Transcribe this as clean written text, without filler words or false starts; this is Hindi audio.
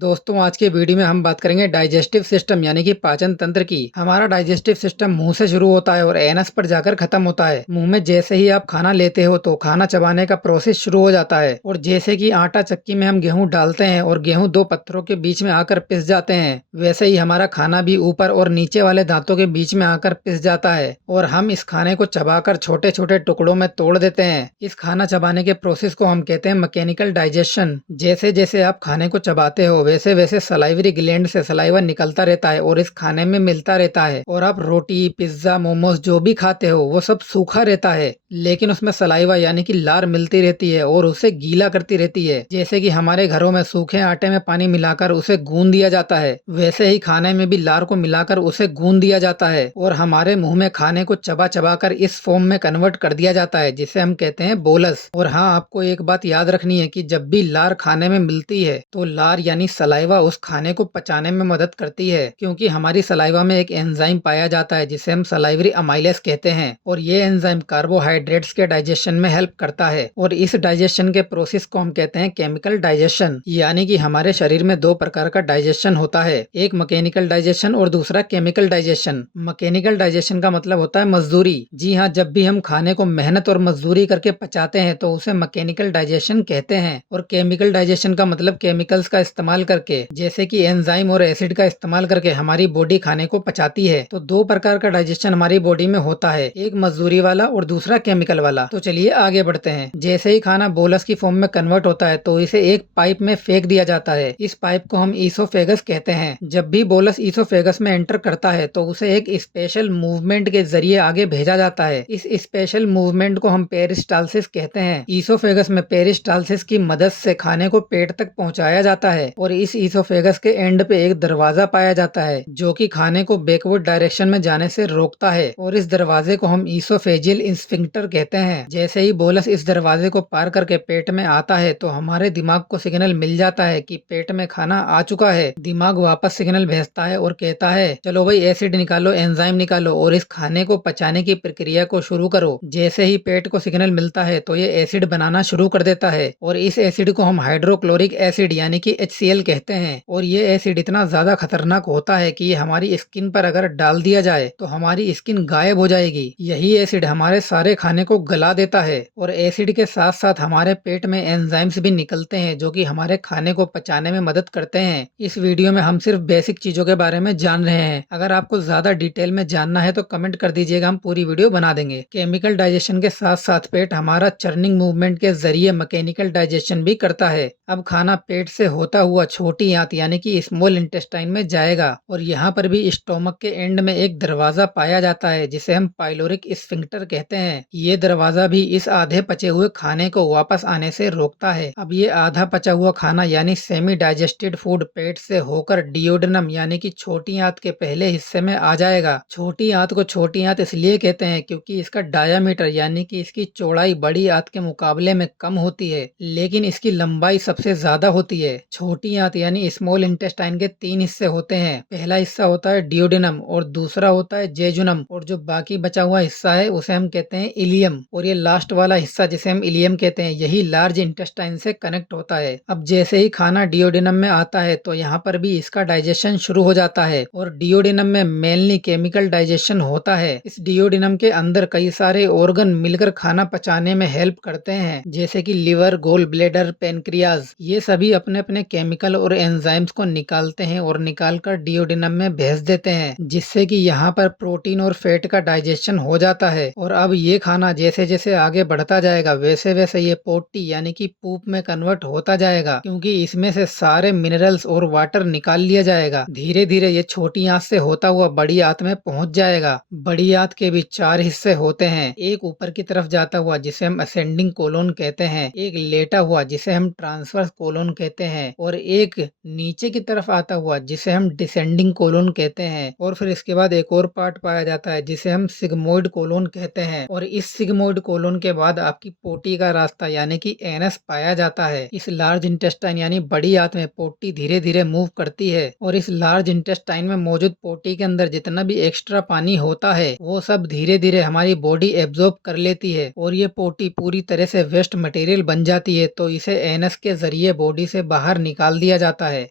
दोस्तों आज के वीडियो में हम बात करेंगे डाइजेस्टिव सिस्टम यानी कि पाचन तंत्र की। हमारा डाइजेस्टिव सिस्टम मुंह से शुरू होता है और एनस पर जाकर खत्म होता है। मुंह में जैसे ही आप खाना लेते हो तो खाना चबाने का प्रोसेस शुरू हो जाता है और जैसे कि आटा चक्की में हम गेहूं डालते हैं और गेहूं दो पत्थरों के बीच में आकर पिस जाते हैं, वैसे ही हमारा खाना भी ऊपर और नीचे वाले दांतों के बीच में आकर पिस जाता है और हम इस खाने को चबाकर छोटे छोटे टुकड़ों में तोड़ देते हैं। इस खाना चबाने के प्रोसेस को हम कहते हैं मैकेनिकल डाइजेशन। जैसे जैसे आप खाने को चबाते हो वैसे वैसे सलाइवरी ग्लैंड से सलाइवा निकलता रहता है और इस खाने में मिलता रहता है। और आप रोटी, पिज्जा, मोमोज जो भी खाते हो वो सब सूखा रहता है, लेकिन उसमें सलाइवा यानी कि लार मिलती रहती है और उसे गीला करती रहती है। जैसे कि हमारे घरों में सूखे आटे में पानी मिलाकर उसे गूंद दिया जाता है, वैसे ही खाने में भी लार को मिलाकर उसे गूंद दिया जाता है और हमारे मुंह में खाने को चबा चबा कर इस फॉर्म में कन्वर्ट कर दिया जाता है, जिसे हम कहते हैं बोलस। और हाँ, आपको एक बात याद रखनी है कि जब भी लार खाने में मिलती है तो लार यानी सलाइवा उस खाने को पचाने में मदद करती है, क्योंकि हमारी सलाइवा में एक एंजाइम पाया जाता है जिसे हम सलाइवरी अमाइलेस कहते हैं और ये एंजाइम कार्बोहाइड्रेट्स के डाइजेशन में हेल्प करता है। और इस डाइजेशन के प्रोसेस को हम कहते हैं केमिकल डाइजेशन। यानी कि हमारे शरीर में दो प्रकार का डाइजेशन होता है, एक मैकेनिकल डाइजेशन और दूसरा केमिकल डाइजेशन। मैकेनिकल डाइजेशन का मतलब होता है मजदूरी। जी हाँ, जब भी हम खाने को मेहनत और मजदूरी करके पचाते हैं तो उसे मैकेनिकल डाइजेशन कहते हैं। और केमिकल डाइजेशन का मतलब केमिकल्स का इस्तेमाल करके, जैसे कि एंजाइम और एसिड का इस्तेमाल करके हमारी बॉडी खाने को पचाती है। तो दो प्रकार का डाइजेशन हमारी बॉडी में होता है, एक मजदूरी वाला और दूसरा केमिकल वाला। तो चलिए आगे बढ़ते हैं। जैसे ही खाना बोलस की फॉर्म में कन्वर्ट होता है तो इसे एक पाइप में फेंक दिया जाता है। इस पाइप को हम ईसोफेगस कहते हैं। जब भी बोलस ईसोफेगस में एंटर करता है तो उसे एक स्पेशल मूवमेंट के जरिए आगे भेजा जाता है। इस स्पेशल मूवमेंट को हम पेरिस्टालसिस कहते हैं। ईसोफेगस में पेरिस्टालसिस की मदद से खाने को पेट तक पहुंचाया जाता है और इस ईसोफेगस के एंड पे एक दरवाजा पाया जाता है जो कि खाने को बैकवर्ड डायरेक्शन में जाने से रोकता है और इस दरवाजे को हम ईसोफेजियल स्फिंक्टर कहते हैं। जैसे ही बोलस इस दरवाजे को पार करके पेट में आता है तो हमारे दिमाग को सिग्नल मिल जाता है कि पेट में खाना आ चुका है। दिमाग वापस सिग्नल भेजता है और कहता है चलो भाई एसिड निकालो, एंजाइम निकालो और इस खाने को पचाने की प्रक्रिया को शुरू करो। जैसे ही पेट को सिग्नल मिलता है तो ये एसिड बनाना शुरू कर देता है और इस एसिड को हम हाइड्रोक्लोरिक एसिड यानी कि HCl कहते हैं। और ये एसिड इतना ज्यादा खतरनाक होता है कि ये हमारी स्किन पर अगर डाल दिया जाए तो हमारी स्किन गायब हो जाएगी। यही एसिड हमारे सारे खाने को गला देता है और एसिड के साथ साथ हमारे पेट में एंजाइम्स भी निकलते हैं जो कि हमारे खाने को पचाने में मदद करते हैं। इस वीडियो में हम सिर्फ बेसिक चीजों के बारे में जान रहे हैं। अगर आपको ज्यादा डिटेल में जानना है तो कमेंट कर दीजिएगा, हम पूरी वीडियो बना देंगे। केमिकल डाइजेशन के साथ साथ पेट हमारा चर्निंग मूवमेंट के जरिए मैकेनिकल डाइजेशन भी करता है। अब खाना पेट से होता हुआ छोटी आंत यानी कि स्मॉल इंटेस्टाइन में जाएगा और यहाँ पर भी स्टोमक के एंड में एक दरवाजा पाया जाता है जिसे हम पाइलोरिक स्फिंक्टर कहते हैं। ये दरवाजा भी इस आधे पचे हुए खाने को वापस आने से रोकता है। अब ये आधा पचा हुआ खाना यानी सेमी डाइजेस्टेड फूड पेट से होकर डियोडेनम यानी कि छोटी आंत के पहले हिस्से में आ जाएगा। छोटी आंत को छोटी आंत इसलिए कहते हैं क्योंकि इसका डायामीटर यानी कि इसकी चौड़ाई बड़ी आंत के मुकाबले में कम होती है, लेकिन इसकी लंबाई सबसे ज्यादा होती है। छोटी आंत यानी स्मॉल इंटेस्टाइन के तीन हिस्से होते हैं। पहला हिस्सा होता है डियोडेनम और दूसरा होता है जेजुनम और जो बाकी बचा हुआ हिस्सा है उसे हम कहते हैं इलियम। और ये लास्ट वाला हिस्सा जिसे हम इलियम कहते हैं यही लार्ज इंटेस्टाइन से कनेक्ट होता है। अब जैसे ही खाना डियोडेनम में आता है तो यहाँ पर भी इसका डाइजेशन शुरू हो जाता है और डियोडेनम में मेनली केमिकल डाइजेशन होता है। इस डियोडेनम के अंदर कई सारे ऑर्गन मिलकर खाना पचाने में हेल्प करते हैं, जैसे कि लिवर, गोल ब्लेडर, पेनक्रियाज। ये सभी अपने अपने केमिकल और एंजाइम्स को निकालते हैं और निकालकर डियोडेनम में भेज देते हैं, जिससे कि यहाँ पर प्रोटीन और फैट का डाइजेशन हो जाता है। और अब ये खाना जैसे जैसे आगे बढ़ता जाएगा वैसे वैसे ये पोटी यानी कि पूप में कन्वर्ट होता जाएगा, क्योंकि इसमें से सारे मिनरल्स और वाटर निकाल लिया जाएगा। धीरे धीरे ये छोटी आंत से होता हुआ बड़ी आंत में पहुंच जाएगा। बड़ी आंत के भी चार हिस्से होते हैं, एक ऊपर की तरफ जाता हुआ जिसे हम असेंडिंग कोलोन कहते हैं, एक लेटा हुआ जिसे हम ट्रांसवर्स कोलोन कहते हैं और एक नीचे की तरफ आता हुआ जिसे हम डिसेंडिंग कोलोन कहते हैं। और फिर इसके बाद एक और पार्ट पाया जाता है जिसे हम सिग्मोइड कोलोन कहते हैं और इस सिग्मोइड कोलोन के बाद आपकी पोटी का रास्ता यानी कि एनस पाया जाता है। इस लार्ज इंटेस्टाइन यानी बड़ी आंत में पोटी धीरे धीरे मूव करती है और इस लार्ज इंटेस्टाइन में मौजूद पोटी के अंदर जितना भी एक्स्ट्रा पानी होता है वो सब धीरे धीरे हमारी बॉडी एब्जॉर्ब कर लेती है और ये पोटी पूरी तरह से वेस्ट मटेरियल बन जाती है, तो इसे एनस के जरिए बॉडी से बाहर निकाल दिया जाता है।